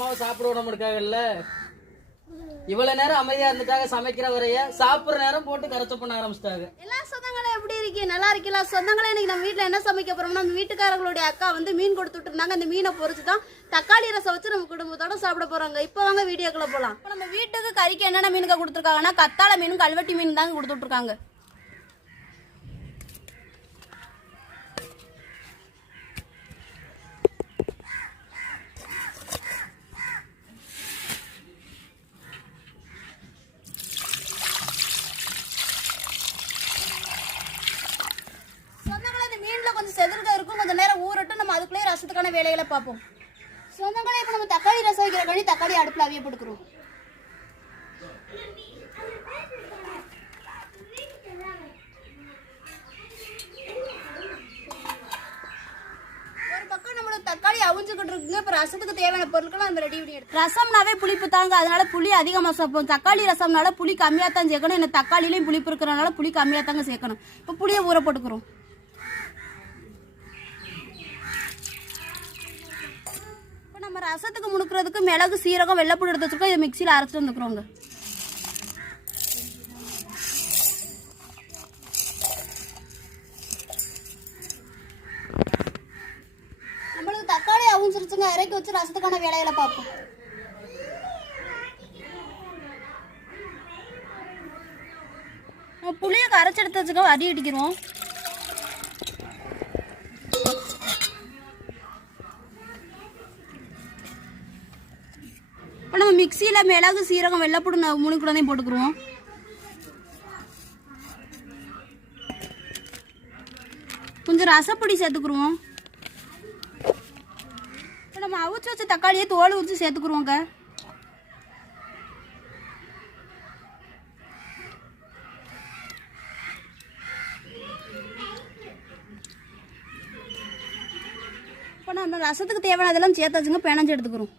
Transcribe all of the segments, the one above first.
அம்மாவை சாப்பிட விட முடியாதுல்ல இவ்வளவு நேரம் அமைதியா இருந்துட்டாங்க சமைக்கிற வரைய சாப்பிடுற நேரம் போட்டு கரைச்ச பண்ண ஆரம்பிச்சிட்டாங்க. எல்லா சொந்தங்களும் எப்படி இருக்கீங்க? நல்லா இருக்கீங்களா? சொந்தங்களே இன்னைக்கு நம்ம வீட்டில் என்ன சமைக்க போறோம்னா நம்ம வீட்டுக்காரங்களுடைய அக்கா வந்து மீன் கொடுத்துட்டு இருந்தாங்க அந்த மீனை பொரிச்சு தான் தக்காளி ரசம் வச்சு நம்ம குடும்பத்தோட சாப்பிட போறாங்க. இப்போ வாங்க வீடியோக்குள்ள போலாம். இப்போ நம்ம வீட்டுக்கு கறிக்கு என்னென்ன மீனுக்கு கொடுத்துருக்காங்கன்னா கத்தாழை மீன் கல்வெட்டி மீன் தாங்க கொடுத்துட்டு இருக்காங்க சொந்தங்களே இந்த மீன்ல கொஞ்சம் செதிர்க இருக்கும் கொஞ்சம் நேரம் ஊறட்டும் நம்ம அதுக்குள்ளேயே வேலைகளை பார்ப்போம். சொந்தங்களே இப்போ நம்ம தக்காளி ரசம் வைக்கிற கழி தக்காளி அடுப்பில் அவிய போட்டுக்கிறோம். ஒரு பக்கம் நம்மளுக்கு தக்காளி அவிஞ்சுக்கிட்டு இருக்குங்க. இப்போ ரசத்துக்கு தேவையான பொருட்களும் நம்ம ரெடி பண்ணி எடுத்து ரசம்னாவே புளிப்பு தாங்க. அதனால புளி அதிகமாக சேர்ப்போம் தக்காளி ரசம்னால புளி கம்மியாக தான் சேர்க்கணும். இந்த தக்காளிலையும் புளிப்பு இருக்கிறனால புளி கம்மியாக தாங்க சேர்க்கணும். இப்போ புளியை ஊற போட்டுக்கிறோம் இப்போ நம்ம ரசத்துக்கு முணுக்கிறதுக்கு மிளகு சீரகம் வெள்ளைப்பூடி எடுத்து வச்சுருக்கோம். இதை மிக்சியில் அரைச்சிட்டு வந்துக்கிறோங்க. நம்மளுக்கு தக்காளி அவுஞ்சிருச்சுங்க இறக்கி வச்சு ரசத்துக்கான வேலையில பார்ப்போம். புளியை கரைச்சி எடுத்து வச்சுக்கோ அடி அடிக்கிறோம் நம்ம மிளகு சீரகம் வெள்ளைப்பூடு மூணு கூட தான் போட்டுக்குருவோம். கொஞ்சம் ரசப்பொடி சேர்த்துக்குருவோம். இப்போ நம்ம அவிச்சு வச்ச தக்காளியை தோல் உரிச்சு சேர்த்துக்குருவோங்க இப்போ நம்ம ரசத்துக்கு தேவையானதெல்லாம் சேர்த்தாச்சுங்க பிணைஞ்சு எடுத்துக்கிறோம்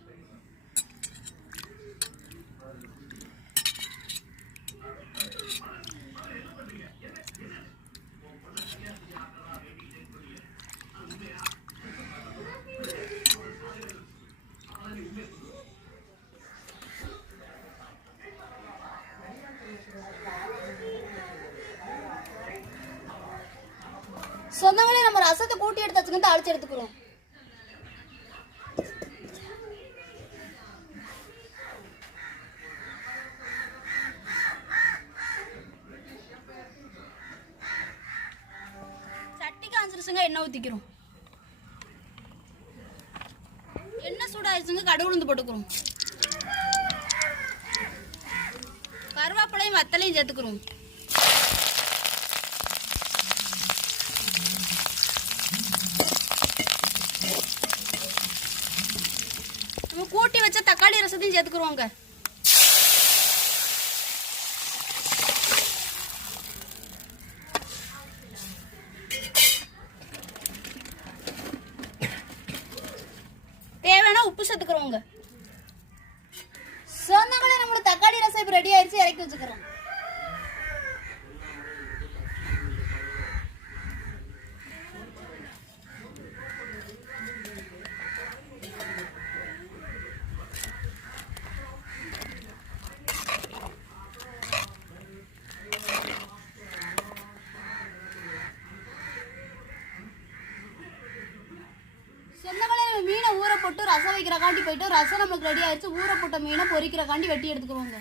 சொந்தங்களே நம்ம ரசத்தை கூட்டி எடுத்து எடுத்தாச்சுங்க தாளிச்சு எடுத்துக்கிறோம். சட்டி காஞ்சிருச்சுங்க எண்ணெய் ஊற்றிக்கிறோம் எண்ணெய் சூடாயிடுச்சுங்க கடுகு உளுந்து போட்டுக்கிறோம். கருவேப்பிலையும் வத்தலையும் சேர்த்துக்கிறோம் நம்ம கூட்டி வச்ச தக்காளி ரசத்தையும் சேர்த்துக்குருவோங்க. தேவையான உப்பு சேர்த்துக்கிறோங்க சொந்தங்களே நம்மளோட தக்காளி ரசம் இப்போ ரெடி ஆயிடுச்சு இறக்கி வச்சுக்கிறோம் சொந்தங்களே நம்ம மீனை ஊற போட்டு ரசம் வைக்கிறக்காண்டி போயிட்டு ரசம் நம்மளுக்கு ரெடி ஆயிடுச்சு ஊற போட்ட மீனை பொரிக்கிறக்காண்டி வெட்டி எடுத்துக்குவோங்க.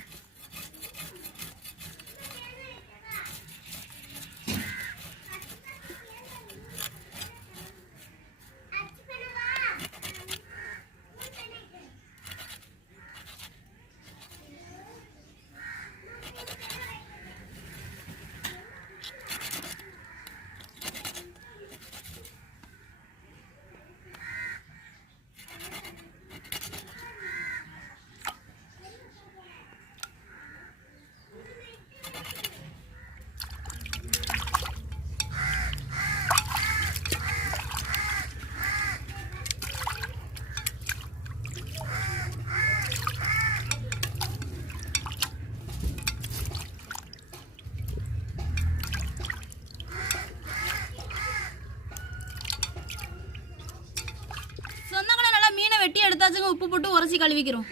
உப்பு போட்டு உரசி கழுவிக்கிறோம்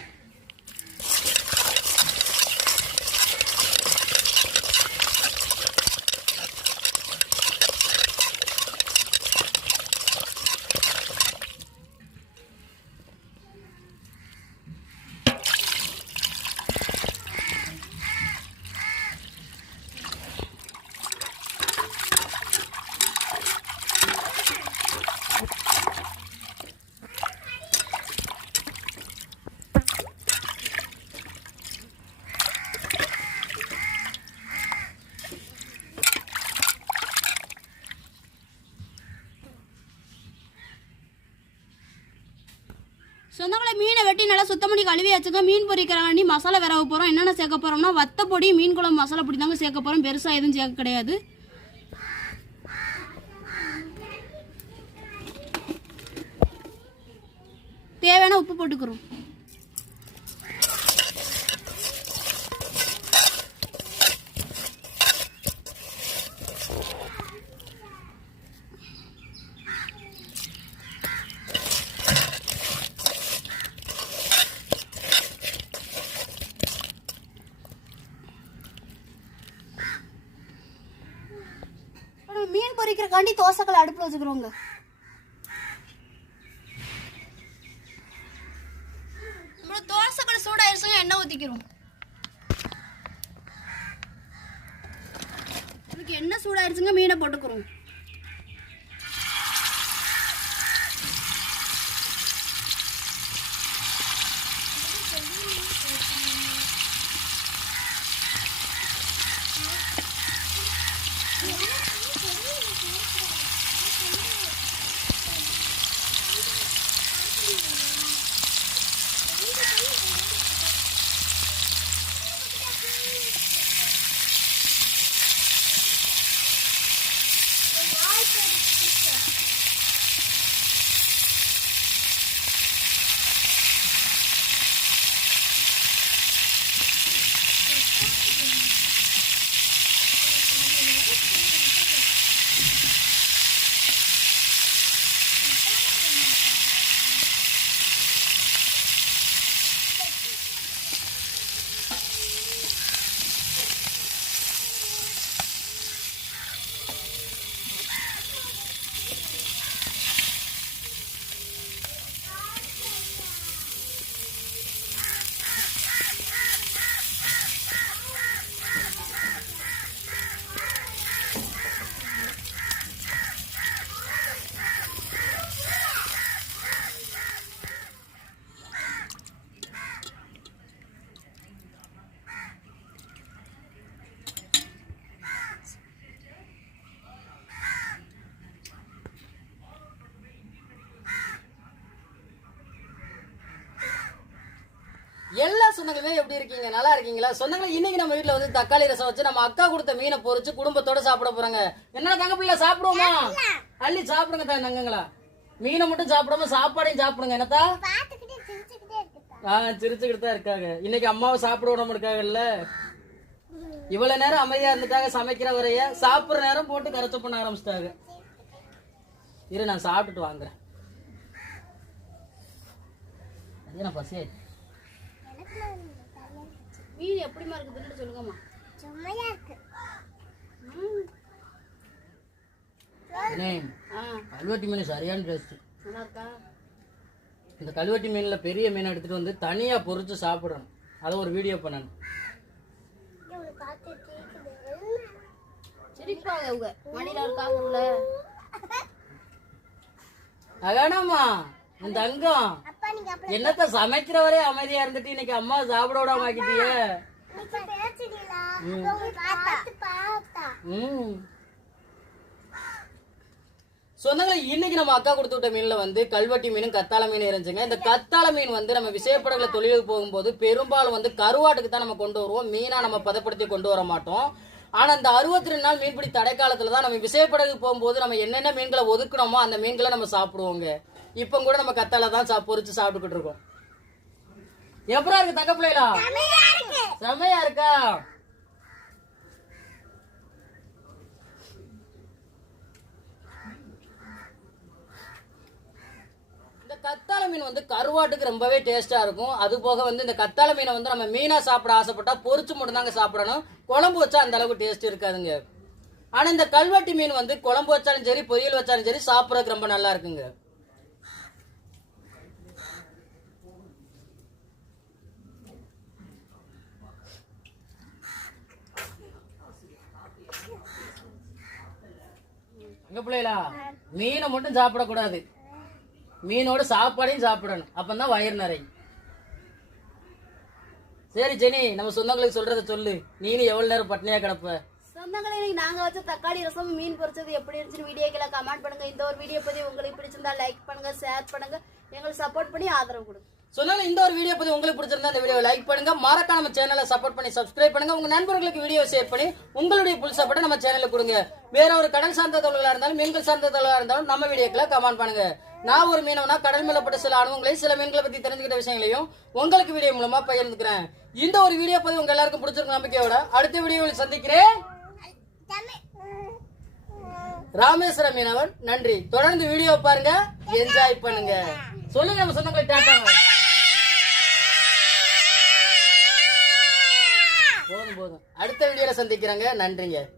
சொந்தங்களை மீனை வெட்டி நல்லா சுத்தம் பண்ணி கழுவி வச்சுக்க மீன் பொரிக்கிறாண்டி மசாலா விரவ போகிறோம் என்னென்ன சேர்க்க போகிறோம்னா வத்த பொடி மீன் குழம்பு மசாலா பொடி தாங்க சேர்க்க போகிறோம் பெருசாக எதுவும் சேர்க்க கிடையாது. தேவையான உப்பு போட்டுக்கிறோம். அப்புறம் மீன் தோசைக்கல் அடுப்பில் வச்சுக்கிறோங்க. நம்மளோட தோசைக்கல் சூடாயிருச்சுங்க எண்ணெய் ஊற்றிக்கிறோம் இதுக்கு எண்ணெய் சூடாயிருச்சுங்க மீனை போட்டுக்கிறோம். எல்லா சொந்தங்களுமே எப்படி இருக்கீங்க? நல்லா இருக்கீங்களா? சொந்தங்களை இன்னைக்கு நம்ம வீட்டுல வந்து தக்காளி ரசம் வச்சு நம்ம அக்கா கொடுத்த மீனை பொறிச்சு குடும்பத்தோட சாப்பிட போறாங்க. என்ன தங்க பிள்ளை சாப்பிடுவோமா? அள்ளி சாப்பிடுங்க தான் தங்கங்களா. மீனை மட்டும் சாப்பிடாம சாப்பாடையும் சாப்பிடுங்க. என்னத்தா? ஆஹ் சிரிச்சுக்கிட்டு தான் இருக்காங்க. இன்னைக்கு அம்மாவை சாப்பிட விடாம இருக்காங்கல்ல இவ்வளவு நேரம் அமைதியா இருந்துட்டாங்க சமைக்கிற வரைய சாப்பிடுற நேரம் போட்டு கரைச்ச பண்ண ஆரம்பிச்சிட்டாங்க. இரு நான் சாப்பிட்டுட்டு வாங்குறேன். அது மீன் எப்படிமா இருக்கு தின்னு சொல்லுங்கம்மா. அண்ணே, ஆ. கல்வெட்டி மீன் சரியான டேஸ்ட் நல்லா இருக்கா? இந்த கல்வெட்டி மீன்ல பெரிய மீனை எடுத்துட்டு வந்து தனியா பொரிச்சு சாப்பிடணும். அதை ஒரு வீடியோ பண்ணணும். சிரிப்பாங்க அவங்க. மடியில இருக்காங்கல்ல அதானம்மா இந்த அங்கம் என்னத்த சமைக்கிறவரே அமைதியா இருந்துட்டு இன்னைக்கு அம்மா சாப்பிட விடாம ஆக்கிட்டிய சொந்தங்களே இன்னைக்கு நம்ம அக்கா கொடுத்து விட்ட மீன்ல வந்து கல்வெட்டி மீனும் கத்தாழ மீன் இருந்துச்சுங்க இந்த கத்தாழ மீன் வந்து நம்ம விசைப்படகுல தொழிலுக்கு போகும்போது பெரும்பாலும் வந்து கருவாட்டுக்கு தான் நம்ம கொண்டு வருவோம். மீனா நம்ம பதப்படுத்தி கொண்டு வர மாட்டோம். ஆனா இந்த அறுபத்தி ரெண்டு நாள் மீன்பிடி தடை காலத்துல தான் நம்ம விசைப்படகு போகும்போது நம்ம என்னென்ன மீன்களை ஒதுக்கணுமோ அந்த மீன்களை நம்ம சாப்பிடுவோங்க. இப்போ கூட நம்ம கத்தாழ தான் சா பொரிச்சு சாப்பிட்டுக்கிட்டு இருக்கோம் எப்பரா இருக்கு தங்க பிள்ளைகளா? செமையா இருக்கா. இந்த கத்தாழை மீன் வந்து கருவாட்டுக்கு ரொம்பவே டேஸ்டா இருக்கும். அது போக வந்து இந்த கத்தாழை மீனை வந்து நம்ம மீனா சாப்பிட ஆசைப்பட்டா பொரிச்சு மட்டும் தாங்க சாப்பிடணும். குழம்பு வச்சா அந்த அளவுக்கு டேஸ்ட் இருக்காதுங்க. ஆனா இந்த கல்வெட்டி மீன் வந்து குழம்பு வச்சாலும் சரி பொரியல் வச்சாலும் சரி சாப்பிடறதுக்கு ரொம்ப நல்லா இருக்குங்க. எங்க பிள்ளைகளா? மீனை மட்டும் சாப்பிடக்கூடாது. மீனோட சாப்பாடையும் சாப்பிடணும். அப்பந்தான் வயிறு நிறையும். சரி ஜெனி நம்ம சொந்தங்களுக்கு சொல்றத சொல்லு. நீனு எவ்வளவு நேரம் பட்னியா கிடப்ப? சொந்தங்களே நாங்க வச்ச தக்காளி ரசம் மீன் பொரிச்சது எப்படி இருந்துச்சுன்னு கீழே கமெண்ட் பண்ணுங்க. இந்த ஒரு வீடியோ பத்தி உங்களுக்கு பிடிச்சிருந்தா லைக் பண்ணுங்க ஷேர் பண்ணுங்க. எங்களுக்கு சப்போர்ட் பண்ணி ஆதரவு கொடுங்க. சொன்னாலும் இந்த ஒரு வீடியோ பத்தி உங்களுக்கு பிடிச்சிருந்தா இந்த வீடியோ லைக் பண்ணுங்க. மறக்காம நம்ம சேனலை சப்போர்ட் பண்ணி சப்ஸ்கிரைப் பண்ணுங்க. உங்க நண்பர்களுக்கு வீடியோ ஷேர் பண்ணி உங்களுடைய புல் சப்போர்ட்டை நம்ம சேனலுக்கு கொடுங்க. வேற ஒரு கடல் சார்ந்த தொழிலா இருந்தாலும் மீன்கள் சார்ந்த தொழிலா இருந்தாலும் நம்ம வீடியோக்களை கமெண்ட் பண்ணுங்க. நான் ஒரு மீனவனா கடல் மேல பட்ட சில அனுபவங்களையும் சில மீன்களை பத்தி தெரிஞ்சுக்கிட்ட விஷயங்களையும் உங்களுக்கு வீடியோ மூலமா பகிர்ந்துக்கிறேன். இந்த ஒரு வீடியோ பத்தி உங்க எல்லாருக்கும் பிடிச்சிருக்க நம்பிக்கையோட அடுத்த வீடியோவில் சந்திக்கிறேன். ராமேஸ்வரம் மீனவன் நன்றி. தொடர்ந்து வீடியோ பாருங்க. என்ஜாய் பண்ணுங்க. சொல்லுங்க நம்ம சொந்தங்களை டாட்டாங்க போதும். அடுத்த வீடியோல சந்திக்கிறேங்க. நன்றிங்க.